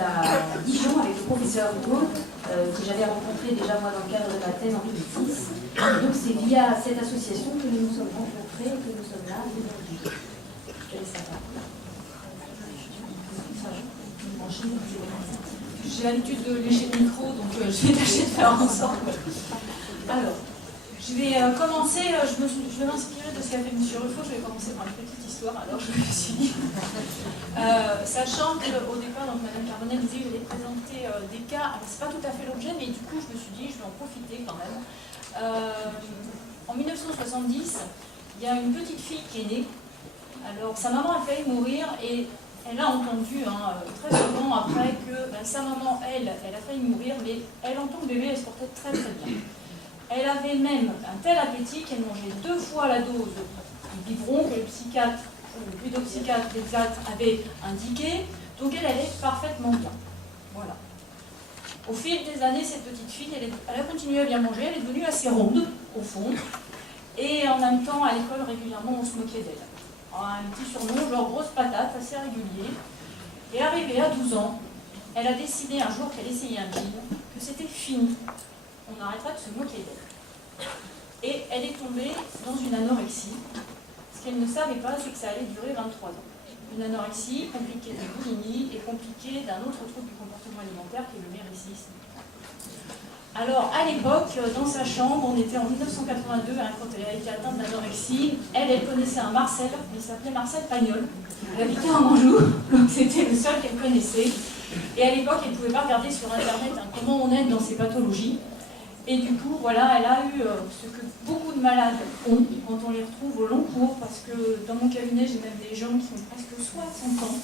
à Dijon avec le professeur Gaulle, que j'avais rencontré déjà moi dans le cadre de ma thèse en 2006. Donc c'est via cette association que nous nous sommes rencontrés et que nous sommes là aujourd'hui. Je laisse la parole. J'ai l'habitude de lécher le micro, donc je vais tâcher de faire ensemble. Alors, je vais commencer, je vais m'inspirer de ce qu'a fait M. Ruffo, je vais commencer par une petite histoire, alors je me suis dit. Sachant qu'au départ, donc, Mme Carbonel disait que j'allais présenter des cas, alors c'est pas tout à fait l'objet, mais du coup je me suis dit, je vais en profiter quand même. En 1970, il y a une petite fille qui est née, alors sa maman a failli mourir et elle a entendu très souvent après que sa maman, elle a failli mourir, mais elle, en tant que bébé, elle se portait très très bien. Elle avait même un tel appétit qu'elle mangeait 2 fois la dose du biberon que le psychiatre, le pédopsychiatre exact avait indiqué, donc elle allait parfaitement bien. Voilà. Au fil des années, cette petite fille, elle a continué à bien manger, elle est devenue assez ronde, au fond, et en même temps, à l'école, régulièrement, on se moquait d'elle. Un petit surnom, genre grosse patate, assez régulier. Et arrivée à 12 ans, elle a décidé un jour qu'elle essayait un jean, que c'était fini. On arrêterait de se moquer d'elle. Et elle est tombée dans une anorexie. Ce qu'elle ne savait pas, c'est que ça allait durer 23 ans. Une anorexie compliquée de boulimie et compliquée d'un autre trouble du comportement alimentaire qui est le méricisme. Alors, à l'époque, dans sa chambre, on était en 1982, quand elle a été atteinte d'anorexie. Elle connaissait un Marcel, il s'appelait Marcel Pagnol. Elle habitait en Anjou, donc c'était le seul qu'elle connaissait. Et à l'époque, elle ne pouvait pas regarder sur Internet comment on aide dans ces pathologies. Et du coup, voilà, elle a eu ce que beaucoup de malades ont quand on les retrouve au long cours, parce que dans mon cabinet, j'ai même des gens qui ont presque 60 ans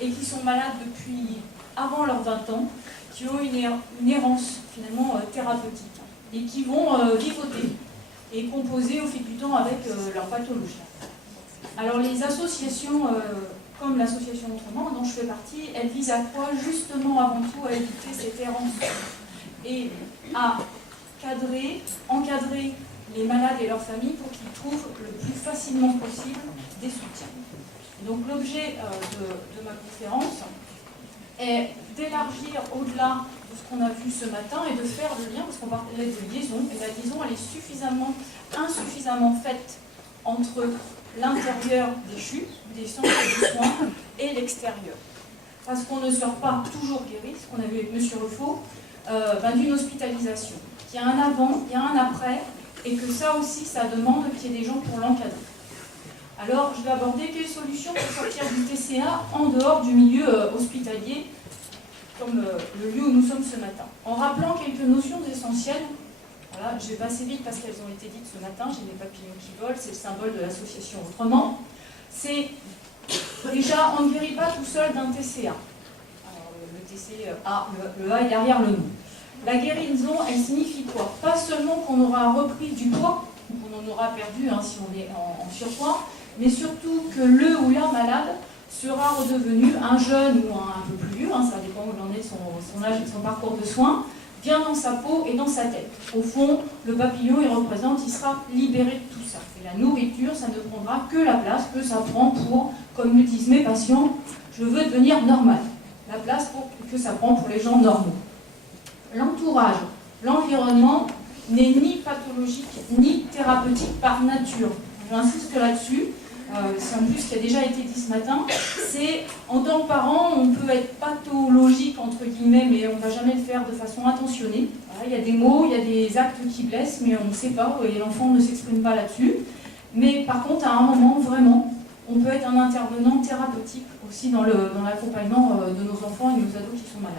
et qui sont malades depuis avant leurs 20 ans, qui ont une errance finalement thérapeutique et qui vont vivoter et composer au fil du temps avec leur pathologie. Alors les associations comme l'association Autrement, dont je fais partie, elles visent à quoi? Justement avant tout à éviter cette errance et à encadrer les malades et leurs familles pour qu'ils trouvent le plus facilement possible des soutiens. Donc l'objet de ma conférence est d'élargir au-delà de ce qu'on a vu ce matin et de faire le lien, parce qu'on parlait de liaison, et la liaison elle est insuffisamment faite entre l'intérieur des CHU, des centres de soins, et l'extérieur. Parce qu'on ne sort pas toujours guéri, ce qu'on a vu avec M. Ruffo, d'une hospitalisation. Il y a un avant, il y a un après, et que ça aussi, ça demande qu'il y ait des gens pour l'encadrer. Alors, je vais aborder quelles solutions pour sortir du TCA en dehors du milieu hospitalier, comme le lieu où nous sommes ce matin. En rappelant quelques notions essentielles, voilà, je vais passer vite parce qu'elles ont été dites ce matin, j'ai mes papillons qui volent, c'est le symbole de l'association Autrement. C'est déjà, on ne guérit pas tout seul d'un TCA. Alors, le TCA, le A est derrière le nom. La guérison, elle signifie quoi? Pas seulement qu'on aura repris du poids, ou qu'on en aura perdu si on est en surpoids, mais surtout que le ou la malade sera redevenu un jeune ou un peu plus vieux, ça dépend où en est son âge et son parcours de soins, bien dans sa peau et dans sa tête. Au fond, le papillon, il sera libéré de tout ça. Et la nourriture, ça ne prendra que la place que ça prend pour, comme le disent mes patients, je veux devenir normal. La place que ça prend pour les gens normaux. L'entourage, l'environnement n'est ni pathologique ni thérapeutique par nature. J'insiste là-dessus. C'est en plus ce qui a déjà été dit ce matin, c'est en tant que parent, on peut être pathologique entre guillemets, mais on ne va jamais le faire de façon intentionnée. Voilà, il y a des mots, il y a des actes qui blessent, mais on ne sait pas, et l'enfant ne s'exprime pas là-dessus. Mais par contre, à un moment, vraiment, on peut être un intervenant thérapeutique aussi dans l'accompagnement de nos enfants et de nos ados qui sont malades.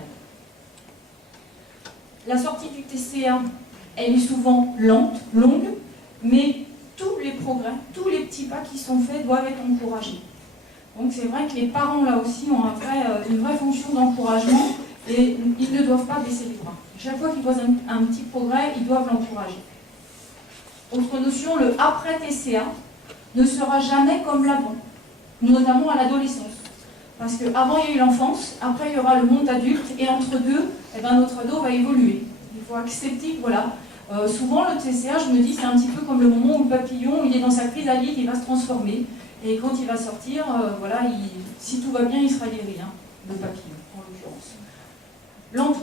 La sortie du TCA, elle est souvent lente, longue, mais tous les progrès, tous les petits pas qui sont faits doivent être encouragés. Donc c'est vrai que les parents là aussi ont une vraie fonction d'encouragement et ils ne doivent pas baisser les bras. Chaque fois qu'ils voient un petit progrès, ils doivent l'encourager. Autre notion, le après-TCA ne sera jamais comme l'avant, notamment à l'adolescence. Parce qu'avant il y a eu l'enfance, après il y aura le monde adulte et entre deux, notre ado va évoluer. Il faut accepter que voilà. Souvent, le TCA, je me dis, c'est un petit peu comme le moment où le papillon, il est dans sa chrysalide, il va se transformer. Et quand il va sortir, si tout va bien, il sera guéri, le papillon, en l'occurrence.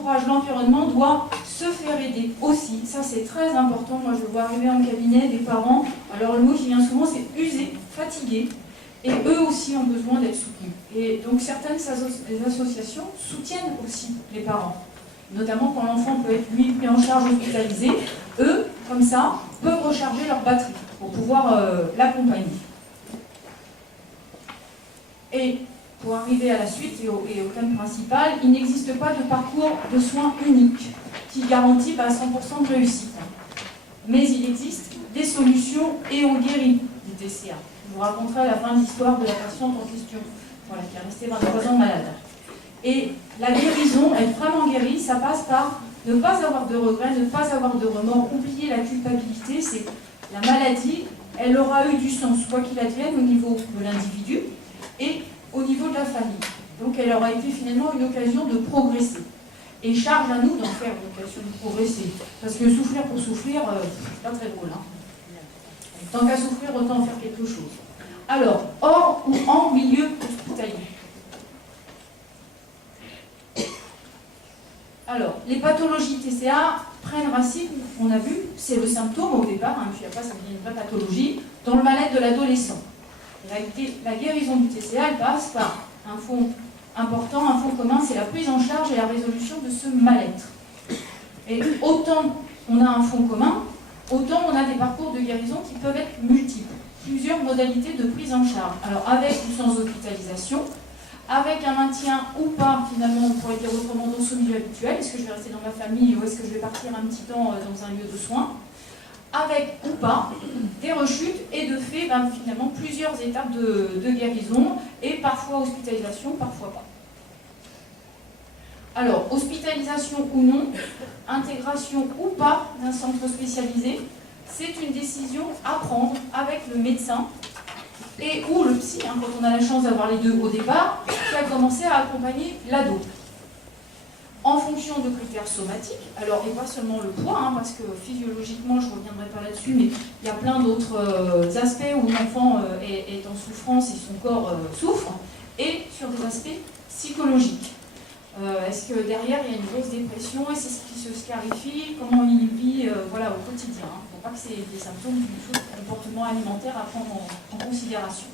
l'entourage, l'environnement doit se faire aider aussi. Ça, c'est très important. Moi, je vois arriver en cabinet des parents. Alors, le mot qui vient souvent, c'est usé, fatigué. Et eux aussi ont besoin d'être soutenus. Et donc, certaines associations soutiennent aussi les parents. Notamment quand l'enfant peut être, lui, pris en charge, hospitalisé. Eux, comme ça, peuvent recharger leur batterie pour pouvoir l'accompagner. Et pour arriver à la suite et au thème principal, il n'existe pas de parcours de soins unique qui garantit 100% de réussite. Mais il existe des solutions et on guérit du TCA. Je vous raconterai à la fin l'histoire de la patiente en question, voilà, qui est restée 23 ans malade. Et la guérison, être vraiment guérie, ça passe par ne pas avoir de regrets, ne pas avoir de remords, oublier la culpabilité. C'est la maladie, elle aura eu du sens, quoi qu'il advienne, au niveau de l'individu et au niveau de la famille. Donc elle aura été finalement une occasion de progresser. Et charge à nous d'en faire une occasion de progresser. Parce que souffrir pour souffrir, c'est pas très drôle. Hein. Tant qu'à souffrir, autant faire quelque chose. Alors, hors ou en milieu hospitalier. Alors, les pathologies TCA prennent racine, on a vu, c'est le symptôme au départ, hein, puis après ça devient une vraie pathologie, dans le mal-être de l'adolescent. La guérison du TCA, elle passe par un fond important, un fond commun, c'est la prise en charge et la résolution de ce mal-être. Et autant on a un fond commun, autant on a des parcours de guérison qui peuvent être multiples. Plusieurs modalités de prise en charge. Alors avec ou sans hospitalisation, avec un maintien ou pas, finalement, on pourrait dire autrement, dans ce milieu habituel. Est-ce que je vais rester dans ma famille ou est-ce que je vais partir un petit temps dans un lieu de soins? Avec ou pas des rechutes et de fait, finalement, plusieurs étapes de guérison et parfois hospitalisation, parfois pas. Alors, hospitalisation ou non, intégration ou pas d'un centre spécialisé, c'est une décision à prendre avec le médecin et ou le psy, hein, quand on a la chance d'avoir les deux au départ, qui a commencé à accompagner l'ado. En fonction de critères somatiques, alors et pas seulement le poids, hein, parce que physiologiquement, je ne reviendrai pas là-dessus, mais il y a plein d'autres aspects où l'enfant est en souffrance et son corps souffre, et sur des aspects psychologiques. Est-ce que derrière il y a une grosse dépression et c'est ce qui se clarifie, comment il vit voilà, au quotidien. Il ne faut pas que c'est des symptômes du comportement alimentaire à prendre en considération.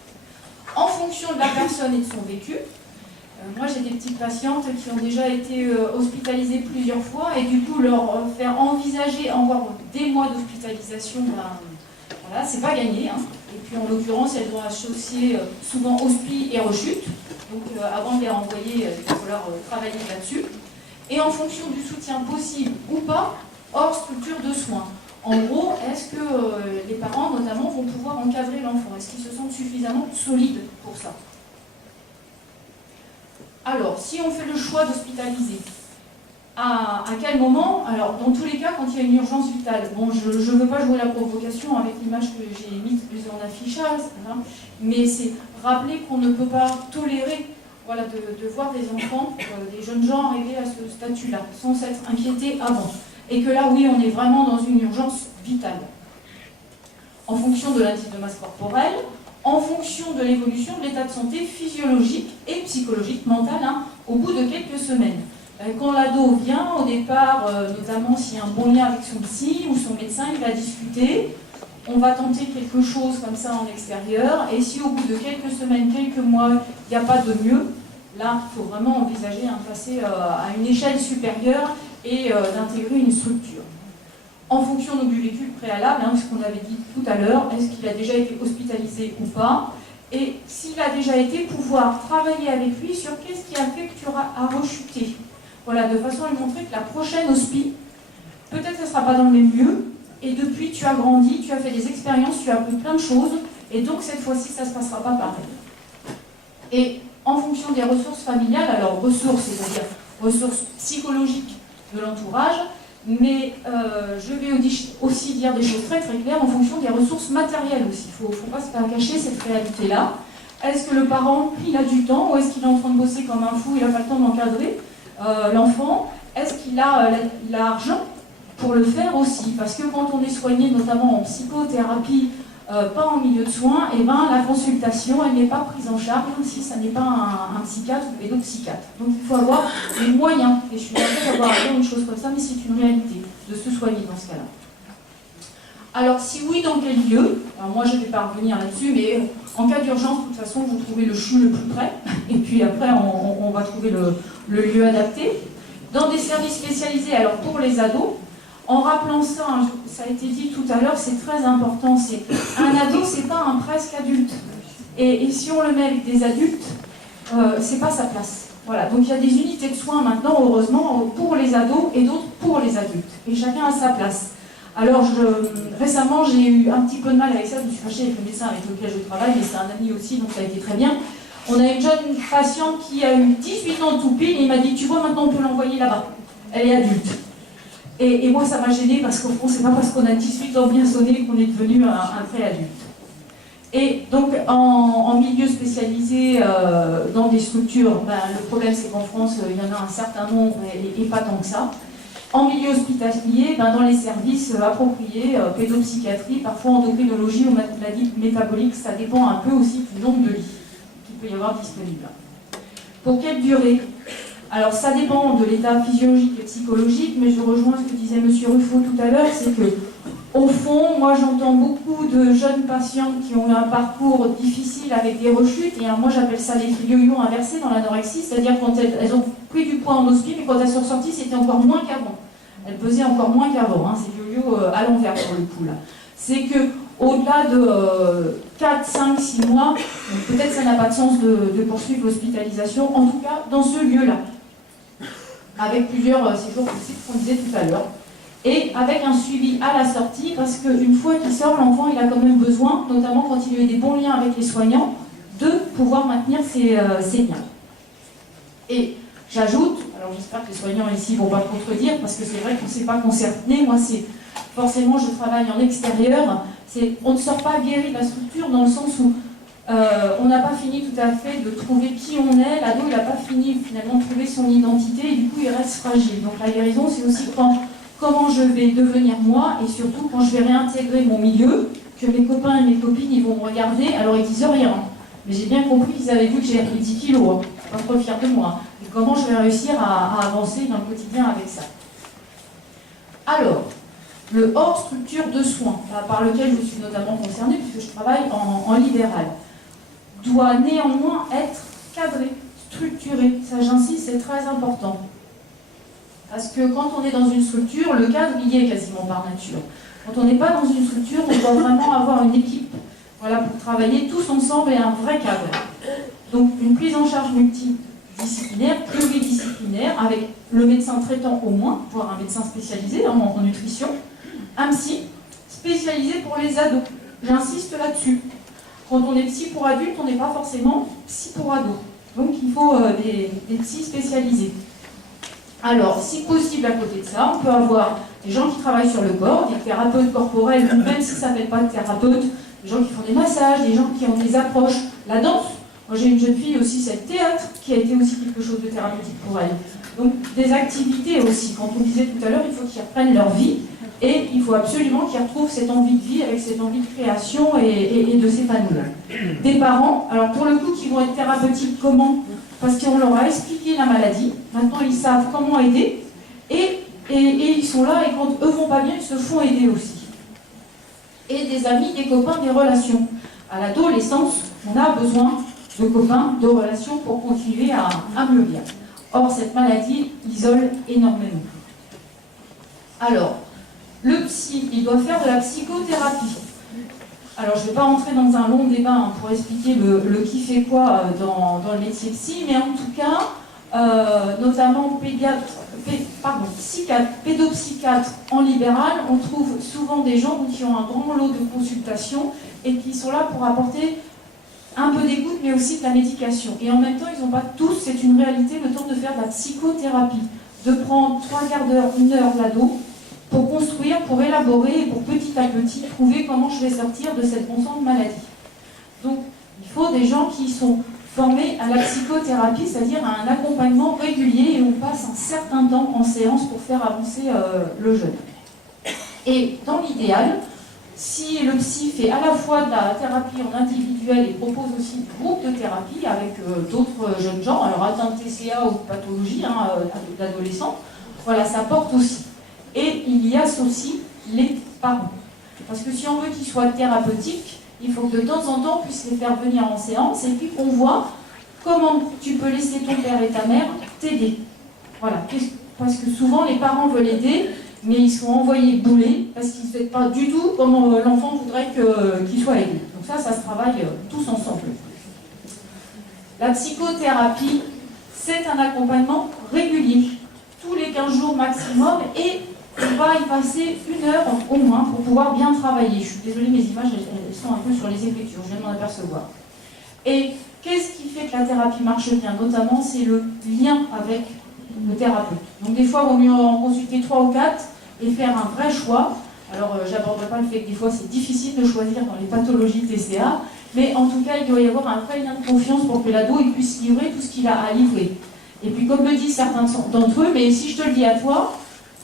En fonction de la personne et de son vécu, moi j'ai des petites patientes qui ont déjà été hospitalisées plusieurs fois et du coup leur faire envisager encore des mois d'hospitalisation, voilà, c'est pas gagné. Hein. Et puis en l'occurrence elles doivent associer souvent hospi et rechute. Donc avant de les renvoyer, il va falloir travailler là-dessus. Et en fonction du soutien possible ou pas, hors structure de soins. En gros, est-ce que les parents notamment vont pouvoir encadrer l'enfant? Est-ce qu'ils se sentent suffisamment solides pour ça? Alors, si on fait le choix d'hospitaliser, à quel moment? Alors, dans tous les cas, quand il y a une urgence vitale. Bon, je ne veux pas jouer la provocation avec l'image que j'ai mise plus en affichage, hein, mais c'est rappeler qu'on ne peut pas tolérer voilà, de voir des enfants, des jeunes gens arriver à ce statut-là, sans s'être inquiétés avant. Et que là, oui, on est vraiment dans une urgence vitale. En fonction de l'indice de masse corporelle, en fonction de l'évolution de l'état de santé physiologique et psychologique, mental, hein, au bout de quelques semaines. Quand l'ado vient, au départ, notamment s'il y a un bon lien avec son psy ou son médecin, il va discuter, on va tenter quelque chose comme ça en extérieur, et si au bout de quelques semaines, quelques mois, il n'y a pas de mieux, là, il faut vraiment envisager un passer à une échelle supérieure et d'intégrer une structure. En fonction du vécu préalable, hein, ce qu'on avait dit tout à l'heure, est-ce qu'il a déjà été hospitalisé ou pas, et s'il a déjà été, pouvoir travailler avec lui sur qu'est-ce qui a fait que tu auras à rechuter. Voilà, de façon à lui montrer que la prochaine hospi, peut-être que ce ne sera pas dans le même lieu, et depuis tu as grandi, tu as fait des expériences, tu as appris plein de choses, et donc cette fois-ci ça ne se passera pas pareil. Et en fonction des ressources familiales, alors ressources, c'est-à-dire ressources psychologiques de l'entourage, mais je vais aussi dire des choses très très claires en fonction des ressources matérielles aussi. Il ne faut pas se faire cacher cette réalité-là. Est-ce que le parent, il a du temps, ou est-ce qu'il est en train de bosser comme un fou, il n'a pas le temps d'encadrer l'enfant? Est-ce qu'il a l'argent pour le faire aussi? Parce que quand on est soigné, notamment en psychothérapie, pas en milieu de soins, et ben la consultation, elle n'est pas prise en charge si ça n'est pas un psychiatre ou pédopsychiatre. Donc il faut avoir les moyens, et je suis d'accord d'avoir à dire une chose comme ça, mais c'est une réalité, de se soigner dans ce cas-là. Alors si oui, dans quel lieu? Alors moi je ne vais pas revenir là-dessus, mais en cas d'urgence, de toute façon, vous trouvez le CHU le plus près, et puis après on va trouver le lieu adapté. Dans des services spécialisés, alors pour les ados, en rappelant ça, hein, ça a été dit tout à l'heure, c'est très important, c'est un ado, c'est pas un presque adulte. Et si on le met avec des adultes, c'est pas sa place. Voilà, donc il y a des unités de soins maintenant, heureusement, pour les ados et d'autres pour les adultes. Et chacun a sa place. Alors récemment, j'ai eu un petit peu de mal avec ça, je me suis fâchée avec le médecin avec lequel je travaille, mais c'est un ami aussi, donc ça a été très bien. On a une jeune patiente qui a eu 18 ans tout pile, et il m'a dit, tu vois, maintenant on peut l'envoyer là-bas. Elle est adulte. Et moi, ça m'a gênée parce qu'au fond, c'est pas parce qu'on a 18 ans bien sonné qu'on est devenu un vrai adulte. Et donc, en milieu spécialisé, dans des structures, ben, le problème, c'est qu'en France, il y en a un certain nombre et pas tant que ça. En milieu hospitalier, ben, dans les services appropriés, pédopsychiatrie, parfois endocrinologie ou maladie métabolique, ça dépend un peu aussi du nombre de lits qu'il peut y avoir disponibles. Pour quelle durée? Alors ça dépend de l'état physiologique et psychologique, mais je rejoins ce que disait M. Ruffo tout à l'heure, c'est que, au fond, moi j'entends beaucoup de jeunes patientes qui ont eu un parcours difficile avec des rechutes, et moi j'appelle ça les yo-yo inversés dans l'anorexie, c'est-à-dire quand elles ont pris du poids en hospice, mais quand elles sont ressorties, c'était encore moins qu'avant. Elles pesaient encore moins qu'avant, hein, c'est yo-yo à l'envers pour le coup là. C'est que au-delà de 4, 5, 6 mois, peut-être ça n'a pas de sens de poursuivre l'hospitalisation, en tout cas dans ce lieu-là, avec plusieurs séjours possibles qu'on disait tout à l'heure, et avec un suivi à la sortie, parce qu'une fois qu'il sort, l'enfant il a quand même besoin, notamment quand il a eu des bons liens avec les soignants, de pouvoir maintenir ses liens. Et j'ajoute, alors j'espère que les soignants ici ne vont pas contredire, parce que c'est vrai qu'on ne s'est pas concerné, moi c'est forcément je travaille en extérieur, on ne sort pas guéri de la structure dans le sens où on n'a pas fini tout à fait de trouver qui on est, l'ado il n'a pas fini finalement de trouver son identité et du coup il reste fragile. Donc la guérison c'est aussi comment je vais devenir moi et surtout quand je vais réintégrer mon milieu, que mes copains et mes copines ils vont me regarder, alors ils disent rien. Mais j'ai bien compris qu'ils avaient vu que j'ai pris 10 kilos, je suis pas trop fière de moi. Et comment je vais réussir à avancer dans le quotidien avec ça. Alors, le hors structure de soins, par lequel je suis notamment concernée, puisque je travaille en libéral, doit néanmoins être cadré, structuré. Ça, j'insiste, c'est très important. Parce que quand on est dans une structure, le cadre y est quasiment par nature. Quand on n'est pas dans une structure, on doit vraiment avoir une équipe, voilà, pour travailler tous ensemble et un vrai cadre. Donc une prise en charge multidisciplinaire, pluridisciplinaire, avec le médecin traitant au moins, voire un médecin spécialisé en nutrition, un psy spécialisé pour les ados. J'insiste là-dessus. Quand on est psy pour adultes, on n'est pas forcément psy pour ados. Donc il faut des psys spécialisés. Alors, si possible, à côté de ça, on peut avoir des gens qui travaillent sur le corps, des thérapeutes corporels, ou même si ça ne s'appelle pas de thérapeute, des gens qui font des massages, des gens qui ont des approches. La danse, moi j'ai une jeune fille aussi, c'est le théâtre, qui a été aussi quelque chose de thérapeutique pour elle. Donc des activités aussi. Quand on disait tout à l'heure, il faut qu'ils reprennent leur vie, et il faut absolument qu'ils retrouvent cette envie de vie avec cette envie de création et de s'épanouir. Des parents, alors pour le coup, qui vont être thérapeutiques, comment ? Parce qu'on leur a expliqué la maladie, maintenant ils savent comment aider, et ils sont là, et quand eux vont pas bien, ils se font aider aussi. Et des amis, des copains, des relations. À l'adolescence, on a besoin de copains, de relations pour continuer à mieux bien. Or, cette maladie isole énormément. Alors, le psy, il doit faire de la psychothérapie. Alors, je ne vais pas rentrer dans un long débat pour expliquer le qui fait quoi dans le métier psy, mais en tout cas, notamment psychiatre, pédopsychiatre en libéral, on trouve souvent des gens qui ont un grand lot de consultations et qui sont là pour apporter un peu d'écoute, mais aussi de la médication. Et en même temps, ils n'ont pas tous, c'est une réalité, le temps de faire de la psychothérapie, de prendre 3 quarts d'heure, 1 heure l'ado, pour construire, pour élaborer et pour petit à petit trouver comment je vais sortir de cette bon sang de maladie. Donc, il faut des gens qui sont formés à la psychothérapie, c'est-à-dire à un accompagnement régulier et on passe un certain temps en séance pour faire avancer le jeune. Et dans l'idéal, si le psy fait à la fois de la thérapie en individuel et propose aussi des groupes de thérapie avec d'autres jeunes gens, alors atteints de TCA ou de pathologie, d'adolescents, voilà, ça porte aussi. Et il y a aussi les parents. Parce que si on veut qu'ils soient thérapeutiques, il faut que de temps en temps on puisse les faire venir en séance et puis qu'on voit comment tu peux laisser ton père et ta mère t'aider. Voilà, parce que souvent les parents veulent aider, mais ils sont envoyés bouler parce qu'ils ne savent pas du tout comment l'enfant voudrait qu'il soit aidé. Donc ça se travaille tous ensemble. La psychothérapie, c'est un accompagnement régulier, tous les 15 jours maximum, et on va y passer 1 heure au moins pour pouvoir bien travailler. Je suis désolée, mes images elles sont un peu sur les écritures, je viens de m'en apercevoir. Et qu'est-ce qui fait que la thérapie marche bien? Notamment, c'est le lien avec le thérapeute. Donc des fois, il vaut mieux en consulter 3 ou 4 et faire un vrai choix. Alors, j'aborderai pas le fait que des fois, c'est difficile de choisir dans les pathologies TCA, mais en tout cas, il doit y avoir un vrai lien de confiance pour que l'ado puisse livrer tout ce qu'il a à livrer. Et puis, comme le disent certains d'entre eux, mais si je te le dis à toi,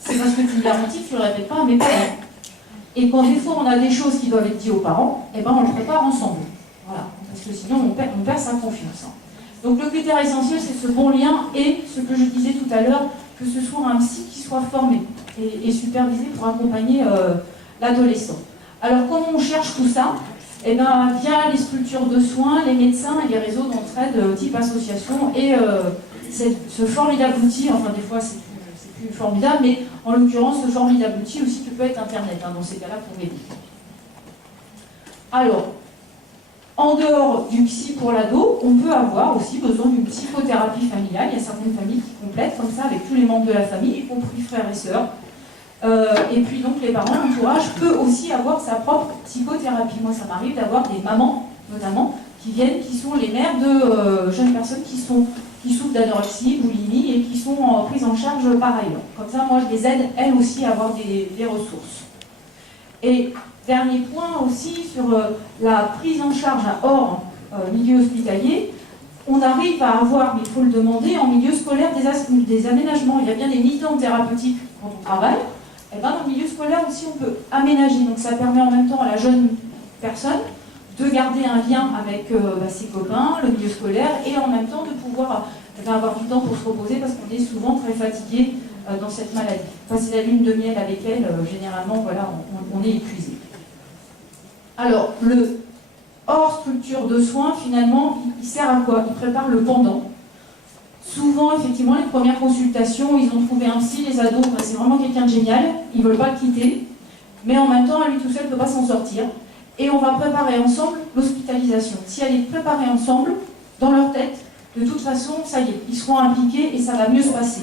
c'est parce que tu me garantis que tu ne le répètes pas à mes parents. Et quand des fois, on a des choses qui doivent être dites aux parents, eh ben, on le prépare ensemble. Voilà. Parce que sinon, on perd sa confiance. Donc, le critère essentiel, c'est ce bon lien et ce que je disais tout à l'heure, que ce soit un psy qui soit formé et supervisé pour accompagner l'adolescent. Alors, comment on cherche tout ça? Eh bien, via les structures de soins, les médecins et les réseaux d'entraide type association et ce formidable outil, enfin des fois c'est plus formidable, mais en l'occurrence ce formidable outil aussi qui peut être Internet, dans ces cas-là pour aider. Alors, en dehors du psy pour l'ado, on peut avoir aussi besoin d'une psychothérapie familiale. Il y a certaines familles qui complètent comme ça avec tous les membres de la famille, y compris frères et sœurs. Et puis donc les parents, l'entourage peut aussi avoir sa propre psychothérapie. Moi ça m'arrive d'avoir des mamans notamment qui viennent, qui sont les mères de jeunes personnes qui souffrent d'anorexie, boulimie et qui sont prises en charge par ailleurs. Comme ça moi je les aide elles aussi à avoir des ressources. Et dernier point aussi sur la prise en charge hors milieu hospitalier, on arrive à avoir, mais il faut le demander, en milieu scolaire des aménagements. Il y a bien des mi-temps thérapeutiques quand on travaille. Et bien dans le milieu scolaire aussi on peut aménager. Donc ça permet en même temps à la jeune personne de garder un lien avec ses copains, le milieu scolaire, et en même temps de pouvoir avoir du temps pour se reposer parce qu'on est souvent très fatigué dans cette maladie. Passer la lune de miel avec elle, généralement, voilà, on est épuisé. Alors, le hors structure de soins, finalement, il sert à quoi? Il prépare le pendant. Souvent, effectivement, les premières consultations, ils ont trouvé un psy, les ados, c'est vraiment quelqu'un de génial, ils ne veulent pas le quitter, mais en même temps, lui tout seul ne peut pas s'en sortir. Et on va préparer ensemble l'hospitalisation. Si elle est préparée ensemble, dans leur tête, de toute façon, ça y est, ils seront impliqués et ça va mieux se passer.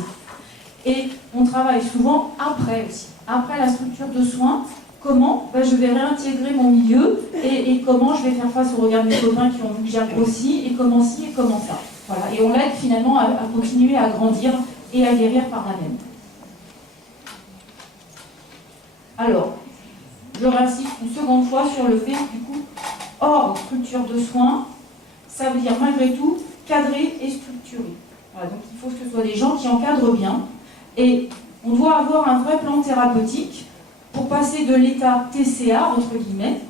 Et on travaille souvent après aussi, après la structure de soins. Comment je vais réintégrer mon milieu et comment je vais faire face au regard de mes copains qui ont vu que j'ai grossi et comment ci et comment ça. Voilà. Et on l'aide finalement à continuer à grandir et à guérir par la même. Alors, je réinsiste une seconde fois sur le fait que du coup, hors structure de soins, ça veut dire malgré tout cadrer et structurer. Voilà, donc il faut que ce soit des gens qui encadrent bien. Et on doit avoir un vrai plan thérapeutique pour passer de l'état TCA, entre guillemets.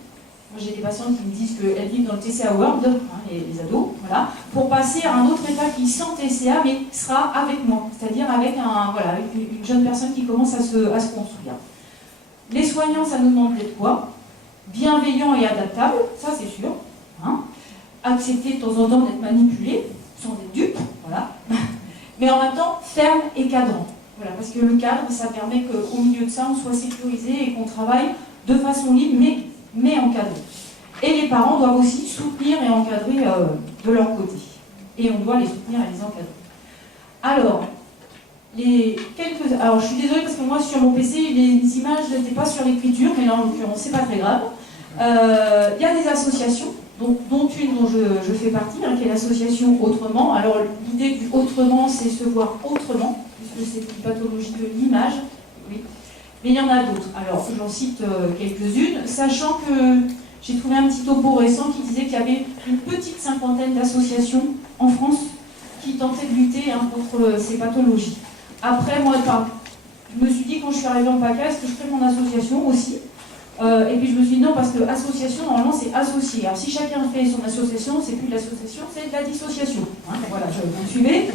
Moi j'ai des patientes qui me disent qu'elles vivent dans le TCA World, les ados, voilà, pour passer à un autre état qui est sans TCA, mais qui sera avec moi, c'est-à-dire avec une jeune personne qui commence à se construire. Les soignants, ça nous demande d'être quoi? Bienveillants et adaptables, ça c'est sûr. Accepter de temps en temps d'être manipulé, sans être dupe, voilà. Mais en même temps, ferme et cadrant. Voilà, parce que le cadre, ça permet qu'au milieu de ça, on soit sécurisé et qu'on travaille de façon libre, mais encadré. Et les parents doivent aussi soutenir et encadrer de leur côté. Et on doit les soutenir et les encadrer. Alors, alors je suis désolée parce que moi, sur mon PC, les images n'étaient pas sur l'écriture, mais là, en l'occurrence, c'est pas très grave. Il y a des associations, dont une dont je fais partie, qui est l'association Autrement. Alors, l'idée du autrement, c'est se voir autrement, puisque c'est une pathologie de l'image, oui. Mais il y en a d'autres. Alors, j'en cite quelques-unes, sachant que j'ai trouvé un petit topo récent qui disait qu'il y avait une petite cinquantaine d'associations en France qui tentaient de lutter contre ces pathologies. Après, moi, je me suis dit, quand je suis arrivée en PACA, est-ce que je ferais mon association aussi? Et puis je me suis dit non, parce que association, normalement, c'est associé. Alors si chacun fait son association, c'est plus de l'association, c'est de la dissociation. Hein, voilà, vous me suivez.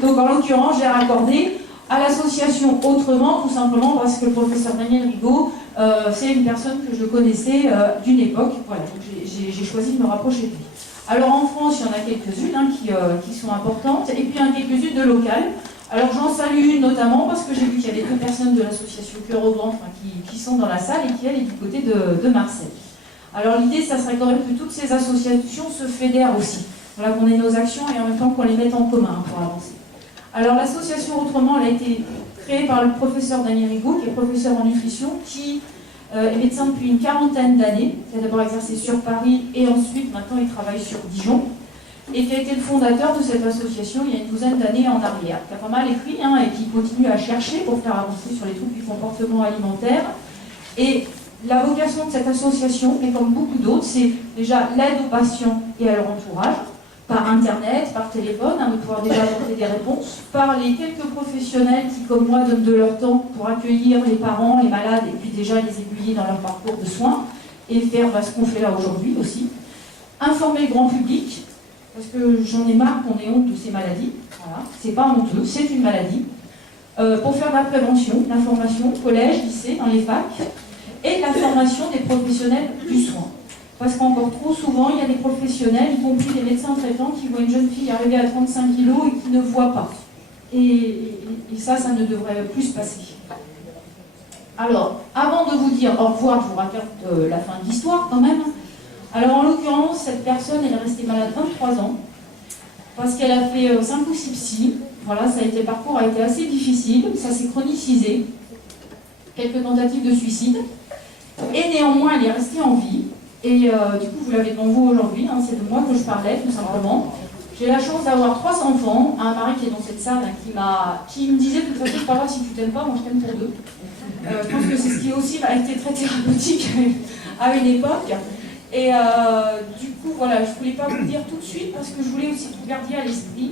Donc en l'occurrence, j'ai raccordé à l'association autrement, tout simplement parce que le professeur Daniel Rigaud, c'est une personne que je connaissais d'une époque. Voilà, donc j'ai choisi de me rapprocher de lui. Alors en France, il y en a quelques-unes hein, qui sont importantes, et puis quelques-unes de locales. Alors j'en salue une notamment parce que j'ai vu qu'il y avait 2 personnes de l'association Cœur au Ventre qui sont dans la salle et qui elle est du côté de Marseille. Alors l'idée, ça serait quand même que toutes ces associations se fédèrent aussi. Voilà, qu'on ait nos actions et en même temps qu'on les mette en commun pour avancer. Alors l'association Autrement, elle a été créée par le professeur Daniel Rigaud, qui est professeur en nutrition, qui est médecin depuis une 40aine d'années. Il a d'abord exercé sur Paris et ensuite, maintenant, il travaille sur Dijon. Et qui a été le fondateur de cette association il y a une 12aine d'années en arrière, qui a pas mal écrit hein, et qui continue à chercher pour faire avancer sur les troubles du comportement alimentaire. Et la vocation de cette association, mais comme beaucoup d'autres, c'est déjà l'aide aux patients et à leur entourage, par Internet, par téléphone, hein, de pouvoir déjà apporter des réponses, par les quelques professionnels qui, comme moi, donnent de leur temps pour accueillir les parents, les malades, et puis déjà les aiguiller dans leur parcours de soins, et faire ce qu'on fait là aujourd'hui aussi. Informer le grand public, parce que j'en ai marre qu'on ait honte de ces maladies. Voilà. C'est pas honteux, c'est une maladie. Pour faire de la prévention, l'information, collège, lycée, dans les facs, et de la formation des professionnels du soin. Parce qu'encore trop souvent, il y a des professionnels, y compris des médecins traitants, qui voient une jeune fille arriver à 35 kg et qui ne voient pas. Et ça ne devrait plus se passer. Alors, avant de vous dire au revoir, je vous raconte la fin de l'histoire quand même. Alors en l'occurrence, cette personne, elle est restée malade 23 ans, parce qu'elle a fait 5 ou 6 psys. Voilà, le parcours a été assez difficile, ça s'est chronicisé, quelques tentatives de suicide, et néanmoins elle est restée en vie, et du coup vous l'avez devant vous aujourd'hui, hein, c'est de moi que je parlais tout simplement. J'ai la chance d'avoir 3 enfants, un mari qui est dans cette salle, qui me disait de toute façon, c'est pas grave si tu t'aimes pas, moi je t'aime pour 2. Je pense que c'est ce qui aussi a été très thérapeutique à une époque. Et du coup, voilà, je ne voulais pas vous le dire tout de suite parce que je voulais aussi que vous gardiez à l'esprit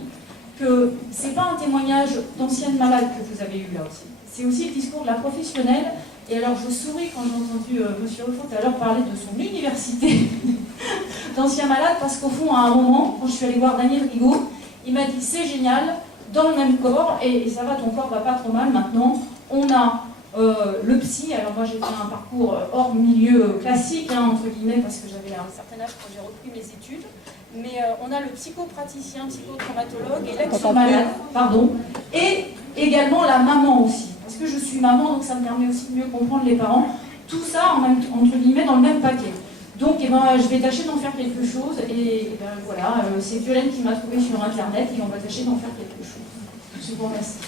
que ce n'est pas un témoignage d'ancienne malade que vous avez eu là aussi. C'est aussi le discours de la professionnelle. Et alors, je souris quand j'ai entendu M. Ruffo tout à l'heure parler de son université d'ancien malade parce qu'au fond, à un moment, quand je suis allée voir Daniel Rigaud, il m'a dit c'est génial, dans le même corps, et ça va, ton corps va pas trop mal maintenant. On a le psy, alors moi j'ai fait un parcours hors milieu classique, hein, entre guillemets, parce que j'avais un certain âge quand j'ai repris mes études, mais on a le psychopraticien, psychotraumatologue et l'ex-malade, pardon, et également la maman aussi, parce que je suis maman, donc ça me permet aussi de mieux comprendre les parents, tout ça en même, entre guillemets dans le même paquet. Donc je vais tâcher d'en faire quelque chose, et voilà, c'est Violaine qui m'a trouvé sur Internet, et on va tâcher d'en faire quelque chose. Je vous remercie.